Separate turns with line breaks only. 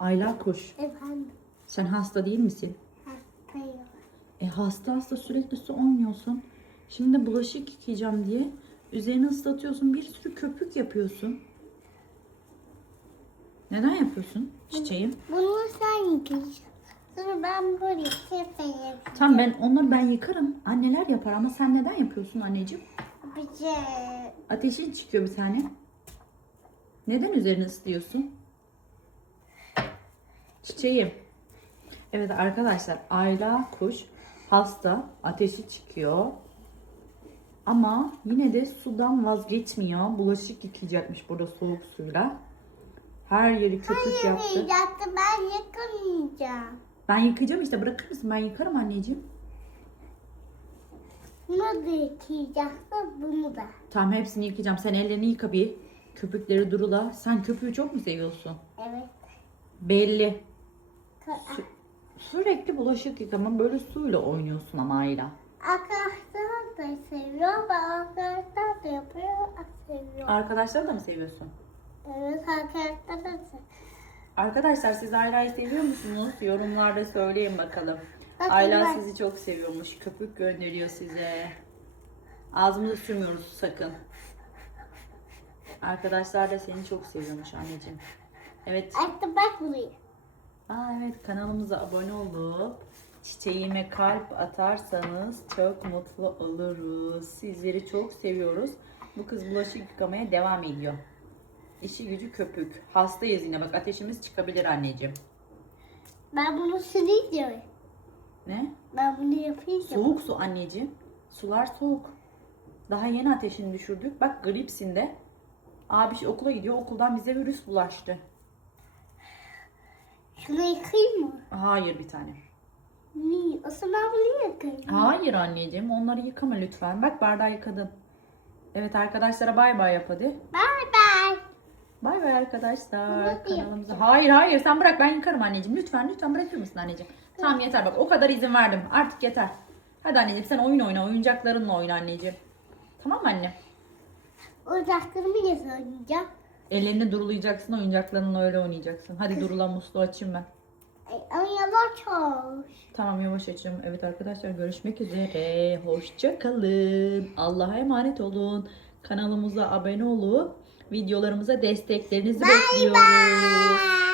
Ayla kuş.
Efendim.
Sen hasta değil misin?
Hastayım.
E hasta hasta sürekli su oynuyorsun. Şimdi bulaşık yıkayacağım diye üzerini ıslatıyorsun. Bir sürü köpük yapıyorsun. Neden yapıyorsun çiçeğim?
Bunu sen yıkayacaksın. Sonra ben böyle yapayım.
Tamam ben onları ben yıkarım. Anneler yapar ama sen neden yapıyorsun anneciğim?
Bir şey.
Ateşin çıkıyor bir tane. Neden üzerini ıslıyorsun? Çiçeğim. Evet arkadaşlar Ayla kuş hasta ateşi çıkıyor. Ama yine de sudan vazgeçmiyor. Bulaşık yıkayacakmış burada soğuk suyla. Her yeri köpük yaptı.
Yıkayacaksın ben yıkamayacağım.
Ben yıkayacağım işte bırakır mısın? Ben yıkarım anneciğim.
Bunu da yıkayacaksın bunu da.
Tamam hepsini yıkayacağım. Sen ellerini yıka bir. Köpükleri durula. Sen köpüğü çok mu seviyorsun?
Evet.
Belli.
Ka-
Sürekli bulaşık yıkama böyle suyla oynuyorsun ama Ayla.
Arkadaşlar da seviyor. Ben arkadaşlar da yapıyor. Seviyor.
Arkadaşlar da mı seviyorsun?
Evet arkadaşlar da seviyor.
Arkadaşlar siz Ayla'yı seviyor musunuz? Yorumlarda söyleyin bakalım.
Bakın
Ayla
ben-
sizi çok seviyormuş. Köpük gönderiyor size. Ağzımıza sürmüyoruz sakın. Arkadaşlar da seni çok seviyormuş anneciğim. Evet.
Artık bak buraya.
Aa evet kanalımıza abone olup çiçeğime kalp atarsanız çok mutlu oluruz. Sizleri çok seviyoruz. Bu kız bulaşık yıkamaya devam ediyor. İşi gücü köpük. Hastayız yine bak ateşimiz çıkabilir anneciğim.
Ben bunu sileceğim.
Ne?
Ben bunu yapayım.
Soğuk su anneciğim. Sular soğuk. Daha yeni ateşini düşürdük. Bak gripsinde. Abi şey okula gidiyor. Okuldan bize virüs bulaştı.
Şunu yıkayayım mı?
Hayır bir tane.
Niye? O zaman bunu yıkayayım.
Hayır anneciğim onları yıkama lütfen. Bak bardağı yıkadın. Evet arkadaşlara bay bay yap hadi.
Bye bye.
Bay bay arkadaşlar. Kanalımıza. Hayır hayır sen bırak ben yıkarım anneciğim. Lütfen lütfen bırakır mısın anneciğim? Tamam yeter bak o kadar izin verdim. Artık yeter. Hadi anneciğim sen oyun oyna. Oyuncaklarınla oyna anneciğim. Tamam mı anne?
Ocaklarımı yazayacağım.
Ellerini durulayacaksın oyuncaklarınla öyle oynayacaksın. Hadi durula musluğu açayım ben.
Ay, ama yavaş ol.
Tamam yavaş açacağım. Evet arkadaşlar görüşmek üzere. Hoşça kalın. Allah'a emanet olun. Kanalımıza abone olup videolarımıza desteklerinizi bekliyoruz.
Bye.